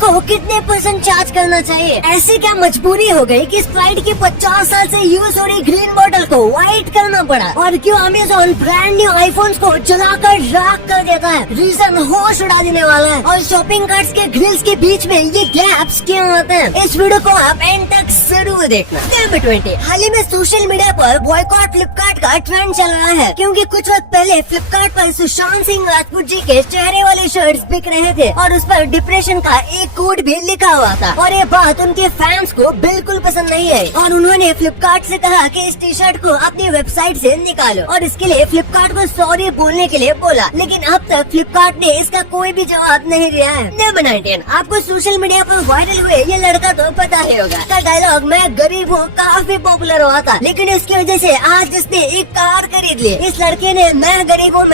को कितने % चार्ज करना चाहिए? ऐसी क्या मजबूरी हो गई कि स्प्राइट की 50 साल से यूज हो रही ग्रीन बॉटल को व्हाइट करना पड़ा? और क्यों अमेज़न ब्रांड न्यू आईफोन्स को जलाकर राख कर देता है? रीजन होश उड़ा देने वाला है। और शॉपिंग कार्ट्स के ग्रिल्स के बीच में ये गैप्स क्यों आते हैं? इस वीडियो को आप एंड तक जरूर देखना। नंबर 20, हाल ही में सोशल मीडिया पर बॉयकॉट फ्लिपकार्ट का ट्रेंड चल रहा है, क्योंकि कुछ वक्त पहले फ्लिपकार्ट पर सुशांत सिंह राजपूत जी के चेहरे वाले शर्ट्स बिक रहे थे और उस पर डिप्रेशन का एक कोड भी लिखा हुआ था। और ये बात उनके फैंस को बिल्कुल पसंद नहीं आई और उन्होंने फ्लिपकार्ट से कहा कि इस टी शर्ट को अपनी वेबसाइट से निकालो और इसके लिए फ्लिपकार्ट को सॉरी बोलने के लिए बोला, लेकिन अब तक फ्लिपकार्ट ने इसका कोई भी जवाब नहीं दिया है। नंबर 19, आपको सोशल मीडिया पर वायरल हुए ये लड़का तो पता ही होगा। का डायलॉग मैं गरीब हूँ काफी पॉपुलर हुआ था, लेकिन इसकी वजह से आज इसने एक कार खरीद ली। इस लड़के ने मैं गरीब हूँ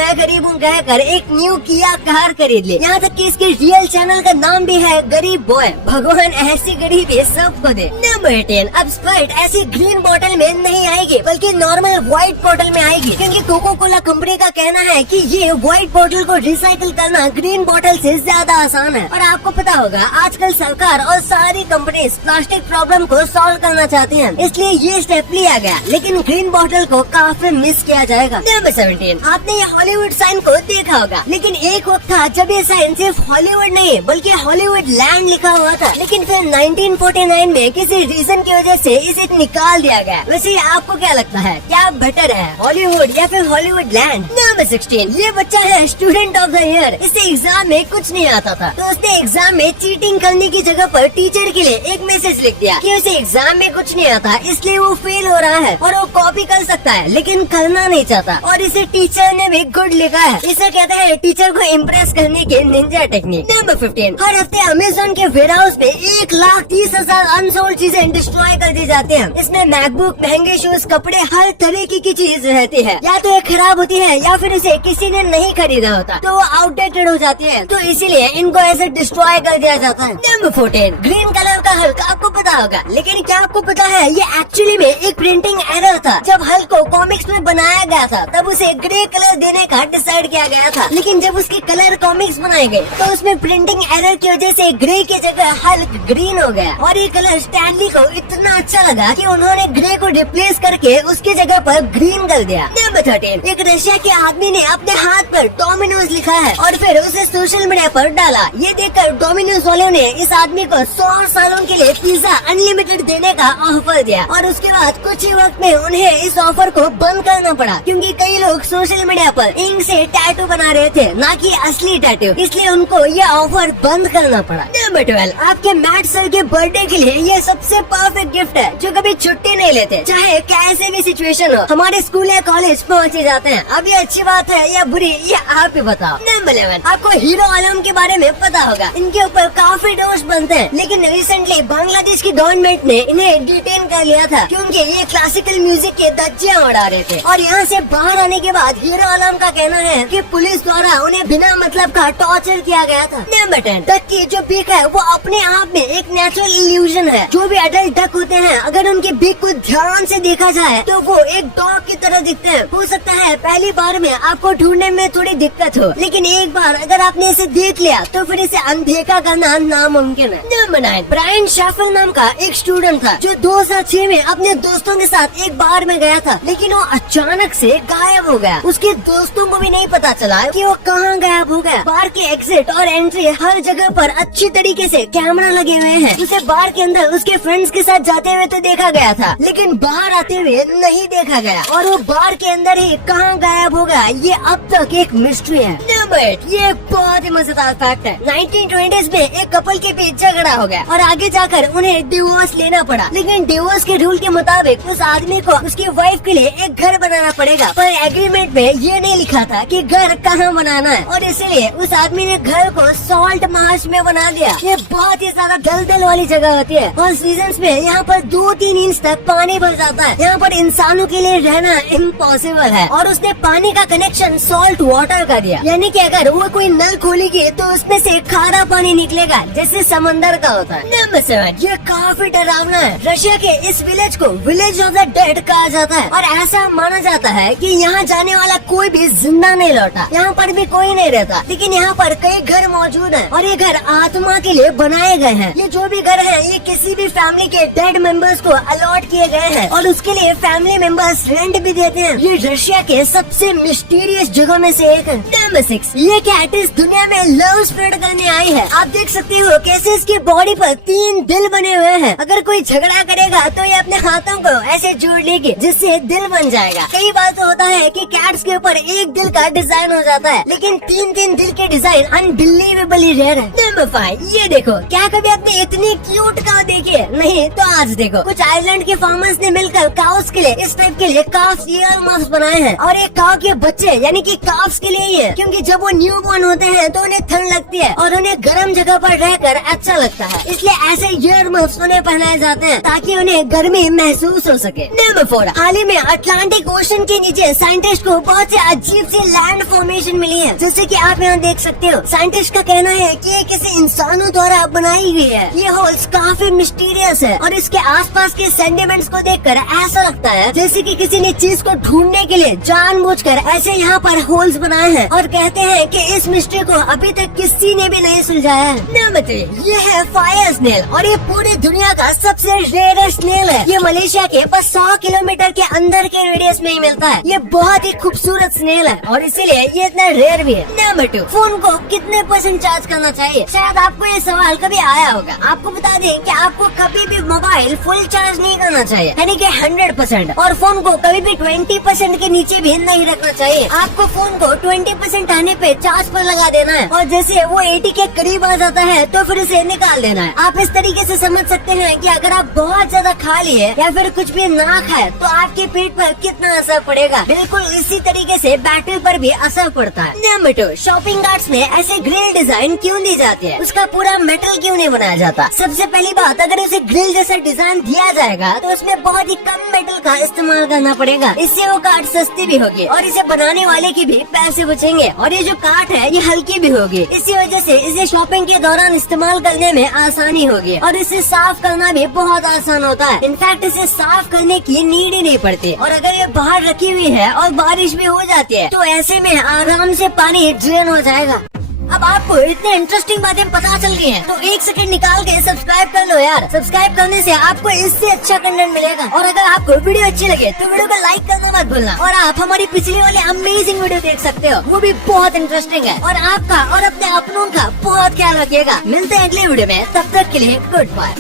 कहकर एक न्यू किया कार खरीद ली। यहाँ तक कि इसके रियल चैनल का नाम भी है गरीब बॉय। भगवान ऐसी गरीबी सबको दे। नंबर 18, अब स्प्राइट ऐसी ग्रीन बोतल में नहीं आएगी बल्कि नॉर्मल व्हाइट बोतल में आएगी, क्योंकि कोको कोला कंपनी का कहना है कि ये व्हाइट बोतल को रिसाइकिल करना ग्रीन बोतल से ज्यादा आसान है। और आपको पता होगा आजकल सरकार और सारी कंपनी प्लास्टिक प्रॉब्लम को सॉल्व करना चाहती हैं, इसलिए ये स्टेप लिया गया, लेकिन ग्रीन बोतल को काफी मिस किया जाएगा। नंबर 17, आपने ये हॉलीवुड साइन को देखा होगा, लेकिन एक वक्त था जब ये साइन सिर्फ हॉलीवुड नहीं बल्कि हॉलीवुड लैंड लिखा हुआ था, लेकिन फिर 1949 में किसी रीजन की वजह से इसे निकाल दिया गया। वैसे आपको क्या लगता है, क्या बेटर है हॉलीवुड या फिर हॉलीवुड लैंड? नंबर 16, ये बच्चा है स्टूडेंट ऑफ द ईयर। इसे एग्जाम में कुछ नहीं आता था, तो उसने एग्जाम में चीटिंग करने की जगह पर टीचर के लिए एक मैसेज लिख दिया कि उसे एग्जाम में कुछ नहीं आता, इसलिए वो फेल हो रहा है और वो कॉपी कर सकता है लेकिन करना नहीं चाहता, और इसे टीचर ने भी गुड लिखा है। इसे कहते हैं टीचर को इम्प्रेस करने के निंजा टेक्निक। नंबर 15, हर हफ्ते अमेज़न के वेयरहाउस में 1,30,000 अनसोल्ड चीजें डिस्ट्रॉय कर दी जाती हैं। इसमें मैकबुक, महंगे शूज, कपड़े, हर तरीके की चीज रहती है। या तो ये खराब होती है या फिर इसे किसी ने नहीं खरीदा होता, तो वो आउटडेटेड हो जाती है, तो इसीलिए इनको ऐसे डिस्ट्रॉय कर दिया जाता है। नंबर 14, ग्रीन कलर का हल्क आपको पता होगा, लेकिन क्या आपको पता है ये एक्चुअली में एक प्रिंटिंग एरर था। जब हल्क को कॉमिक्स में बनाया गया था तब उसे ग्रे कलर देने का डिसाइड किया गया था, लेकिन जब उसके कलर कॉमिक्स बनाए गए तो उसमें प्रिंटिंग एरर की वजह से ग्रे की जगह हल्क ग्रीन हो गया। और ये कलर स्टैनली को इतना अच्छा लगा कि उन्होंने ग्रे को रिप्लेस करके उसकी जगह पर ग्रीन कर दिया। नंबर 13, एक रशिया के आदमी ने अपने हाथ पर डोमिनोज लिखा है और फिर उसे सोशल मीडिया पर डाला। ये देखकर डोमिनोज वालों ने इस आदमी को 100 सालों के लिए पिज्जा अनलिमिटेड देने का ऑफर दिया, और उसके बाद कुछ ही वक्त में उन्हें इस ऑफर को बंद करना पड़ा, क्योंकि कई लोग सोशल मीडिया पर इंक से टैटू बना रहे थे, ना कि असली टैटू, इसलिए उनको ये ऑफर बंद करना पड़ा। नंबर 12, आपके मैट सर के बर्थडे के लिए ये सबसे परफेक्ट गिफ्ट है, जो कभी छुट्टी नहीं लेते, चाहे कैसे भी सिचुएशन हो, हमारे स्कूल या कॉलेज पहुँचे जाते हैं। अब ये अच्छी बात है या बुरी, ये आप ही बताओ। नंबर 11, आपको हीरो आलम के बारे में पता होगा, इनके ऊपर काफी दोष बनते हैं, लेकिन रिसेंटली बांग्लादेश की गवर्नमेंट ने इन्हें डिटेन कर लिया था, क्योंकि ये क्लासिकल म्यूजिक के धज्जियां उड़ा रहे थे। और यहाँ से बाहर आने के बाद हीरो आलम का कहना है कि पुलिस द्वारा उन्हें बिना मतलब का टॉर्चर किया गया था। नंबर 10, डक की जो बीक है वो अपने आप में एक नेचुरल इल्यूजन है। जो भी एडल्ट डक होते हैं, अगर उनकी बीक को ध्यान से देखा जाए तो वो एक डॉग की तरह दिखते हैं। हो सकता है पहली बार में आपको ढूंढने में थोड़ी दिक्कत हो, लेकिन एक बार अगर आपने इसे देख लिया तो फिर इसे अनदेखा करना नामुमकिन है। नंबर 9, ब्रायन शैफर नाम का एक स्टूडेंट था जो 2006 में अपने दोस्तों के साथ एक बार में गया था, लेकिन वो अचानक से गायब हो गया। उसके दोस्तों को भी नहीं पता चला कि वो कहाँ गायब हो गया। बार के एग्जिट और एंट्री हर जगह पर अच्छी तरीके से कैमरा लगे हुए हैं। उसे बार के अंदर उसके फ्रेंड्स के साथ जाते हुए तो देखा गया था, लेकिन बाहर आते हुए नहीं देखा गया, और वो बार के अंदर ही कहाँ गायब हो गया, ये अब तक एक मिस्ट्री है। नंबर 8, ये बहुत ही मजेदार फैक्ट है। 1920s में एक कपल के बीच झगड़ा हो गया और आगे जाकर उन्हें डिवोर्स लेना पड़ा, लेकिन डिवोर्स के रूल के मुताबिक उस आदमी को उसकी वाइफ के लिए एक घर बनाना पड़ेगा, पर एग्रीमेंट में ये नहीं लिखा था कि घर कहाँ बनाना है, और इसलिए उस आदमी ने घर को सॉल्ट मार्श में बना दिया। ये बहुत ही ज्यादा दलदल वाली जगह होती है और सीजन्स में यहाँ पर 2-3 इंच तक पानी भर जाता है। यहाँ पर इंसानों के लिए रहना इम्पॉसिबल है, और उसने पानी का कनेक्शन सॉल्ट वाटर का दिया, यानी कि अगर वो कोई नल खोलेगी तो उसमें से खारा पानी निकलेगा जैसे समंदर का होता है। नंबर 7, ये काफी डरावना है। रशिया के इस विलेज को विलेज ऑफ द डेड कहा जाता है और ऐसा माना जाता है कि यहाँ जाने वाला कोई भी जिंदा नहीं लौटा। यहाँ पर भी कोई नहीं रहता, लेकिन यहाँ पर कई घर मौजूद हैं और ये घर आत्मा के लिए बनाए गए हैं। ये जो भी घर है ये किसी भी फैमिली के डेड मेंबर्स को अलॉट किए गए हैं और उसके लिए फैमिली मेंबर्स रेंट भी देते हैं। ये रशिया के सबसे मिस्टीरियस जगह में से एक है। नंबर 6, ये कैट इस दुनिया में लव स्प्रेड करने आई है। आप देख सकते हो कैसे इसकी बॉडी पर 3 दिल बने हुए हैं। अगर कोई झगड़ा करेगा तो ये अपने हाथों को ऐसे जोड़ लेगी जिससे दिल बन जाएगा। कई बार तो होता है कि कैट्स के ऊपर एक दिल का डिजाइन हो जाता है, लेकिन 3 दिल के डिजाइन अनबिलीवेबली रेयर है। नंबर 5, ये देखो, क्या कभी आपने इतनी क्यूट काऊ देखी है? नहीं तो आज देखो, कुछ आयरलैंड के फार्मर्स ने मिलकर काउस के लिए इस टाइप के लिए काउस ईयर मास्क बनाए हैं और एक काऊ के बच्चे यानी कि काउस के लिए ही है, क्योंकि जब वो न्यू बॉर्न होते हैं तो उन्हें ठंड लगती है और उन्हें गर्म जगह पर रहकर अच्छा लगता है, इसलिए ऐसे ईयर मास्क उन्हें पहनाए जाते हैं ताकि उन्हें गर्मी महसूस हो सके। नंबर 4, हाल ही में अटलांटिक ओशन के नीचे साइंटिस्ट को बहुत से अजीब सी लैंड फॉर्मेशन मिली है, जैसे कि आप यहाँ देख सकते हो। साइंटिस्ट का कहना है कि ये किसी इंसानों द्वारा बनाई गई है। ये होल्स काफी मिस्टीरियस है और इसके आसपास के सेंटिमेंट्स को देखकर ऐसा लगता है जैसे कि किसी ने चीज को ढूंढने के लिए जानबूझकर ऐसे यहाँ पर होल्स बनाए हैं और कहते हैं कि इस मिस्ट्री को अभी तक किसी ने भी नहीं सुलझाया है। नंबर 3, ये है फायर स्नेल और ये पूरी दुनिया का सबसे रेयरेस्ट स्नेल है। ये मलेशिया के बस 100 किलोमीटर के अंदर के रेडियस में ही मिलता है। ये बहुत ही खूबसूरत स्नेल है और इसीलिए ये इतना रेयर भी है। नंबर 2, फोन को कितने % चार्ज करना चाहिए? शायद आपको ये सवाल कभी आया होगा। आपको बता दें कि आपको कभी भी मोबाइल फुल चार्ज नहीं करना चाहिए, यानी कि 100%, और फोन को कभी भी 20% के नीचे भी नहीं रखना चाहिए। आपको फोन को 20% आने पे चार्ज पर लगा देना है और जैसे वो 80 के करीब आ जाता है तो फिर इसे निकाल देना है। आप इस तरीके से समझ सकते हैं कि अगर आप बहुत ज्यादा खा लिए या फिर कुछ भी ना खाए तो आपके पेट पर कितना असर पड़ेगा। बिल्कुल इसी तरीके से बैटरी पर भी असर पड़ता है। नंबर 2, शॉपिंग कार्ट्स में ऐसे ग्रिल डिजाइन क्यों दी जाती है? उसका पूरा मेटल क्यों नहीं बनाया जाता? सबसे पहली बात, अगर उसे ग्रिल जैसा डिजाइन दिया जाएगा तो उसमें बहुत ही कम मेटल का इस्तेमाल करना पड़ेगा। इससे वो कार्ट सस्ती भी होगी और इसे बनाने वाले की भी पैसे बचेंगे और ये जो कार्ट है ये हल्की भी होगी। इसी वजह से इसे शॉपिंग के दौरान इस्तेमाल करने में आसानी होगी और इसे साफ करना भी बहुत आसान होता है। इनफैक्ट इसे साफ करने की नीड ही नहीं पड़ती और अगर ये बाहर रखी हुई है और बारिश भी हो जाती है तो ऐसे में आराम से पानी ड्रेन हो जाएगा। अब आपको इतने इंटरेस्टिंग बातें पता चल गई हैं, तो 1 सेकंड निकाल के सब्सक्राइब कर लो यार। सब्सक्राइब करने से आपको इससे अच्छा कंटेंट मिलेगा और अगर आपको वीडियो अच्छी लगे तो वीडियो को लाइक करना मत भूलना और आप हमारी पिछली वाली अमेजिंग वीडियो देख सकते हो, वो भी बहुत इंटरेस्टिंग है और आपका और अपने अपनों का बहुत ख्याल रखिएगा। मिलते हैं अगले वीडियो में, तब तक के लिए गुड बाय।